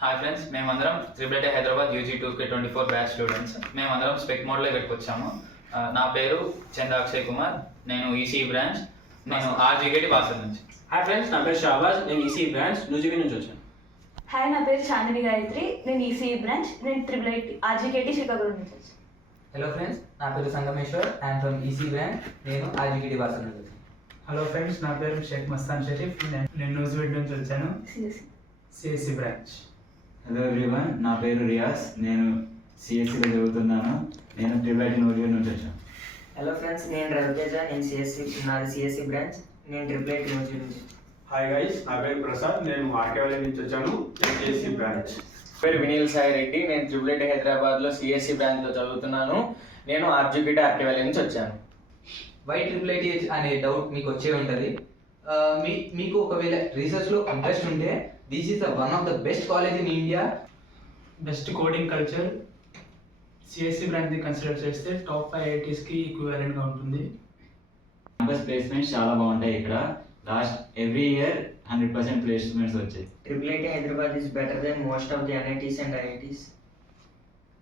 Hi friends, మేమందరం triple Hyderabad UG2K24 batch students. మేమందరం spec మోడ్లో ఇక్కడికి వచ్చాము. నా పేరు చంద అక్షయ్ కుమార్, నేను ఈసీ బ్రాంచ్, నేను RGKT బాసర్ నుంచి. హాయ్ ఫ్రెండ్స్, నా పేరు షాబాజ్, నేను ఈసీ బ్రాంచ్ నూజివీ నుంచి వచ్చాను. హాయ్, నా పేరు చాందిని గాయత్రి, నేను ఈసీ బ్రాంచ్, నేను RGKT శ్రీకాకుళం నుంచి వచ్చాను. హలో ఫ్రెండ్స్, నా పేరు Sangameshwar and from EC branch, నేను RGKT బాసర్ నుంచి వచ్చాను. హలో ఫ్రెండ్స్, నా పేరు షేక్ మస్తాన్ షరీఫ్, నేను నూజివీడ్ నుంచి వచ్చాను, CSC బ్రాంచ్. హలో ఎవ్రీవన్, నా పేరు రియాజ్, నేను సిఎస్సిలో చదువుతున్నాను, నేను ట్రిబుల్ నూజివీడ్ నుంచి వచ్చాను. హలో ఫ్రెండ్స్, నేను రవితేజ, నేను నాది సిఎస్సి బ్రాంచ్, నేను ట్రిపుల్ నూజివీడ్ నుంచి. హాయ్ గైస్, నా పేరు ప్రసాద్, నేను ఆర్కేవల్లి నుంచి వచ్చాను, సిఎస్సి బ్రాంచ్. పేరు వినీల్ సాయి రెడ్డి, నేను ట్రిపుల్ హైదరాబాద్లో సిఎస్సి బ్రాంచ్లో చదువుతున్నాను, నేను RGKT ఆర్కేవల్లి నుంచి వచ్చాను. వై IIIT అనే డౌట్ మీకు వచ్చే ఉంటుంది. మీకు ఒకవేళ రీసెర్చ్లో ఇంట్రెస్ట్ ఉంటే this is one of the best college in India. Best coding culture CSC బ్రాంచ్ని కన్సిడర్ చేస్తే టాప్ 5 IITsకి ఈక్వివలెంట్గా ఉంటుంది. క్యాంపస్ ప్లేస్మెంట్స్ చాలా బాగుంటాయి ఇక్కడ. లాస్ట్ ఎవ్రీ ఇయర్ 100% ప్లేస్మెంట్స్ వచ్చాయి. Triple Hyderabad is better than most of the NITs and IITs.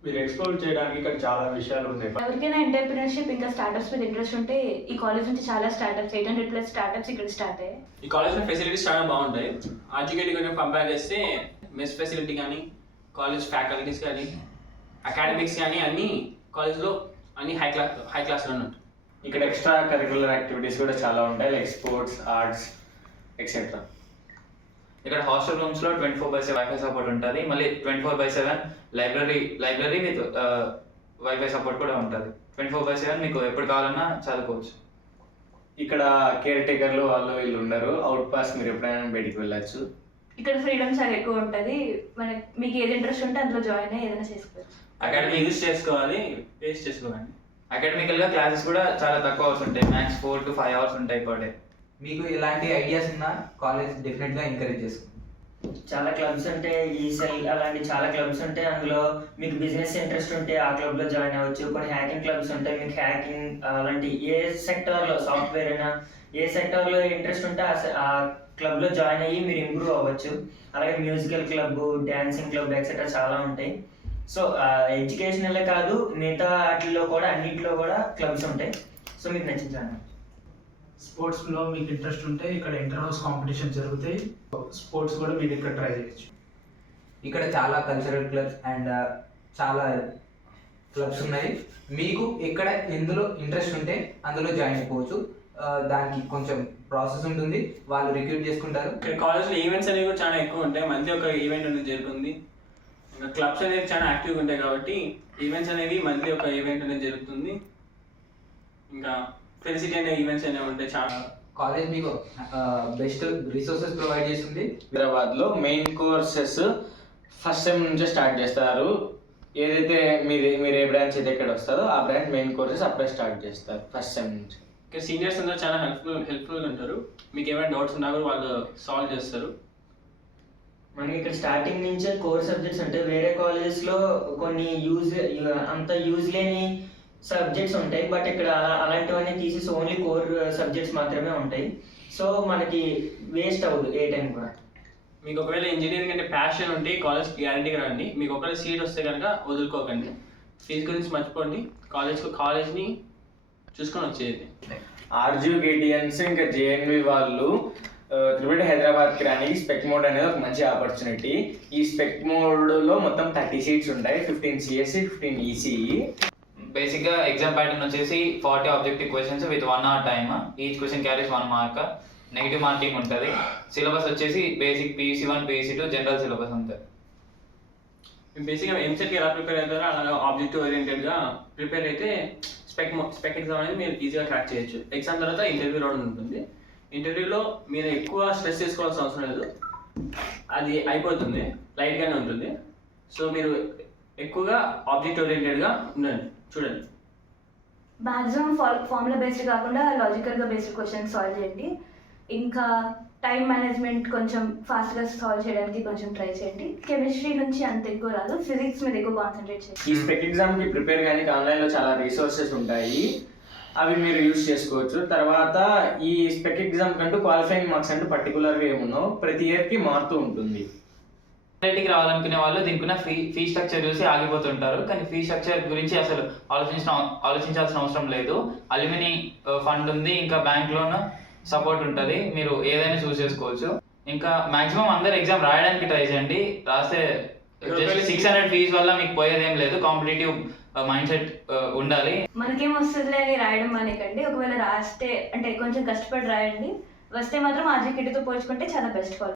మీరు ఎక్స్ప్లోర్ చేయడానికి ఇక్కడ చాలా విషయాలు ఉన్నాయి. ఎవరికైనా ఎంటర్ప్రినర్షిప్ ఇంకా స్టార్టప్స్ మీద ఇంట్రెస్ట్ ఉంటే ఈ కాలేజ్ నుంచి చాలా స్టార్టప్స్ 800+ స్టార్టప్స్ ఇక్కడ స్టార్ట్ అయ్యాయి. ఈ కాలేజ్లో ఫెసిలిటీస్ చాలా బాగుంటాయి. RGKT కొంచెం కంపేర్ చేస్తే మెస్ ఫెసిలిటీ కానీ, కాలేజ్ ఫ్యాకల్టీస్ కానీ, అకాడమిక్స్ కానీ అన్ని కాలేజ్లో అన్ని హై క్లాస్లో ఉంటాయి. ఇక్కడ ఎక్స్ట్రా కరికులర్ యాక్టివిటీస్ కూడా చాలా ఉంటాయి, లైక్ స్పోర్ట్స్, ఆర్ట్స్ ఎక్సెట్రా. ఇక్కడ హాస్టల్ రూమ్స్లో 24/7 వైఫై సపోర్ట్ ఉంటుంది. మళ్ళీ 24/7 లైబ్రరీ విత్ వైఫై సపోర్ట్ కూడా ఉంటుంది. 24/7 మీకు ఎప్పుడు కావాలన్నా చదువుకోవచ్చు. ఇక్కడ కేర్ టేకర్లు వాళ్ళు వీళ్ళు ఉండరు, అవుట్ పాస్ మీరు ఎప్పుడైనా బయటికి వెళ్ళచ్చు. ఇక్కడ ఫ్రీడమ్ చాలా ఎక్కువ ఉంటుంది. మీకు ఏది ఇంట్రెస్ట్ ఉంటే అందులో జాయిన్ అయ్యి ఏదైనా చేసుకోవచ్చు. అకాడమీ యూజ్ చేసుకోవాలి, వేస్ట్ చేసుకోవాలి. అకాడమికల్గా క్లాసెస్ కూడా చాలా తక్కువ అవర్స్ ఉంటాయి, మ్యాక్స్ 4 to 5 hours ఉంటాయి పర్ డే. మీకు ఇలాంటి ఐడియాస్ ఉన్నా కాలేజ్ డెఫినెట్గా ఎంకరేజ్ చేస్తుంది. చాలా క్లబ్స్ ఉంటాయి, ఈ సెల్ అలాంటి చాలా క్లబ్స్ ఉంటాయి. అందులో మీకు బిజినెస్ ఇంట్రెస్ట్ ఉంటే ఆ క్లబ్లో జాయిన్ అవ్వచ్చు. కొన్ని హ్యాకింగ్ క్లబ్స్ ఉంటాయి, మీకు హ్యాకింగ్ అలాంటి ఏ సెక్టార్లో, సాఫ్ట్వేర్ అయినా ఏ సెక్టార్లో ఇంట్రెస్ట్ ఉంటే ఆ క్లబ్లో జాయిన్ అయ్యి మీరు ఇంప్రూవ్ అవ్వచ్చు. అలాగే musical club, dancing club etcetera చాలా ఉంటాయి. సో ఎడ్యుకేషనలే కాదు, మిగతా వాటిల్లో కూడా అన్నింటిలో కూడా క్లబ్స్ ఉంటాయి. సో మీకు నచ్చిన జాయిన్ అవ్వచ్చు. స్పోర్ట్స్లో మీకు ఇంట్రెస్ట్ ఉంటే ఇక్కడ ఇంటర్ హౌస్ కాంపిటీషన్ జరుగుతాయి. స్పోర్ట్స్ కూడా మీరు ఇక్కడ ట్రై చేయొచ్చు. ఇక్కడ చాలా కల్చరల్ క్లబ్స్ అండ్ చాలా క్లబ్స్ ఉన్నాయి. మీకు ఎక్కడ ఎందులో ఇంట్రెస్ట్ ఉంటే అందులో జాయిన్ అయిపోవచ్చు. దానికి కొంచెం ప్రాసెస్ ఉంటుంది, వాళ్ళు రిక్రూట్ చేసుకుంటారు. ఇక్కడ కాలేజ్లో ఈవెంట్స్ అనేవి కూడా చాలా ఎక్కువ ఉంటాయి. మంత్లీ ఒక ఈవెంట్ అనేది జరుగుతుంది. ఇంకా క్లబ్స్ అనేవి చాలా యాక్టివ్గా ఉంటాయి కాబట్టి ఈవెంట్స్ అనేవి మంత్లీ ఒక ఈవెంట్ అనేది జరుగుతుంది. ఇంకా ఫెలిసిటీ అనే ఈవెంట్స్ అనేవి ఉంటాయి చాలా. కాలేజ్ మీకు బెస్ట్ రిసోర్సెస్ ప్రొవైడ్ చేస్తుంది. హైదరాబాద్లో మెయిన్ కోర్సెస్ ఫస్ట్ సెమ్ నుంచే స్టార్ట్ చేస్తారు. ఏదైతే మీరు ఏ బ్రాంచ్ అయితే ఎక్కడ వస్తారో ఆ బ్రాంచ్ మెయిన్ కోర్సెస్ అప్పుడే స్టార్ట్ చేస్తారు ఫస్ట్ సెమ్ నుంచి. ఇక్కడ సీనియర్స్ అందరూ చాలా హెల్ప్ఫుల్గా ఉంటారు. మీకు ఏమైనా డౌట్స్ ఉన్నా కూడా వాళ్ళు సాల్వ్ చేస్తారు. మనకి ఇక్కడ స్టార్టింగ్ నుంచే కోర్ సబ్జెక్ట్స్ ఉంటాయి. వేరే కాలేజెస్లో కొన్ని అంత యూజ్ లేని సబ్జెక్ట్స్ ఉంటాయి, బట్ ఇక్కడ అలాంటివన్నీ తీసేసి ఓన్లీ కోర్ సబ్జెక్ట్స్ మాత్రమే ఉంటాయి. సో మనకి వేస్ట్ అవ్వదు ఏ టైం కూడా. మీకు ఒకవేళ ఇంజనీరింగ్ అంటే ప్యాషన్ ఉంటే కాలేజ్కి గ్యారంటీగా రండి. మీకు ఒకవేళ సీట్ వస్తే కనుక వదులుకోకండి. ఫీజు గురించి మర్చిపోండి, కాలేజ్ని చూసుకొని వచ్చేది. RGKTians ఇంకా JNV వాళ్ళు ట్రిపుల్ హైదరాబాద్కి రానికి స్పెక్ మోడ్ అనేది ఒక మంచి ఆపర్చునిటీ. ఈ స్పెక్ మోడ్లో మొత్తం 30 సీట్స్ ఉంటాయి, 15 CSE, 15 ECE. బేసిక్గా ఎగ్జామ్ ప్యాటర్న్ వచ్చేసి 40 objective questions with 1 hour time. Each question carries 1 mark. Negative marking ఉంటుంది. సిలబస్ వచ్చేసి basic PUC1, PUC2 general syllabus ఉంటుంది. బేసిక్గా ఎంసెట్కి ఎలా ప్రిపేర్ అవుతారో అలా ఆబ్జెక్టివ్ ఓరియంటెడ్గా ప్రిపేర్ అయితే స్పెక్ ఎగ్జామ్ అనేది మీరు ఈజీగా క్రాక్ చేయొచ్చు. ఎగ్జామ్ తర్వాత ఇంటర్వ్యూ రౌండ్ ఉంటుంది. ఇంటర్వ్యూలో మీరు ఎక్కువ స్ట్రెస్ తీసుకోవాల్సిన అవసరం లేదు, అది అయిపోతుంది, లైట్గానే ఉంటుంది. సో మీరు ఎక్కువగా ఆబ్జెక్ట్ ఓరియంటెడ్గా ఉండండి, చూడండి. మ్యాక్సిమం ఫార్ములా బేస్డ్ కాకుండా లాజికల్గా బేస్డ్ క్వశ్చన్స్ సాల్వ్ చేయండి. ఇంకా టైం మేనేజ్మెంట్ కొంచెం ఫాస్ట్గా సాల్వ్ చేయడానికి కొంచెం ట్రై చేయండి. కెమిస్ట్రీ నుంచి అంత ఎక్కువ రాదు, ఫిజిక్స్ మీద ఎక్కువ కాన్సన్ట్రేట్ చేయండి. ఈ స్పెక్ ఎగ్జామ్కి ప్రిపేర్ కానీ ఆన్లైన్లో చాలా రిసోర్సెస్ ఉంటాయి, అవి మీరు యూజ్ చేసుకోవచ్చు. తర్వాత ఈ స్పెక్ ఎగ్జామ్ కంటూ క్వాలిఫైయింగ్ మార్క్స్ అంటూ పర్టికులర్గా ఏమున్నావు ప్రతి ఇయర్కి మారుతూ ఉంటుంది. ఐఐటికి రావాలనుకునే వాళ్ళు దీనికి ఫీ స్ట్రక్చర్ చూసి ఆగిపోతుంటారు. కానీ ఫీ స్ట్రక్చర్ గురించి అసలు ఆలోచించాల్సిన అవసరం లేదు. అల్యూమినీ ఫండ్ ఉంది, ఇంకా బ్యాంక్ లోన్ సపోర్ట్ ఉంటుంది. మీరు ఏదైనా చూస్ చేసుకోవచ్చు. ఇంకా మాక్సిమం అందరు ఎగ్జామ్ రాయడానికి ట్రై చేయండి. రాస్తే జస్ట్ 600 ఫీజు వల్ల మీకు పోయేదేం లేదు. కాంపిటేటివ్ మైండ్ సెట్ ఉండాలి. మనకేం వస్తుందిలే అని రాయడం మానేకండి. ఒకవేళ రాస్తే అంటే కొంచెం కష్టపడి రాయండి. వస్తే మాత్రం ఆర్జీకేటీతో పోల్చుకుంటే చాలా బెస్ట్ కాలేజ్.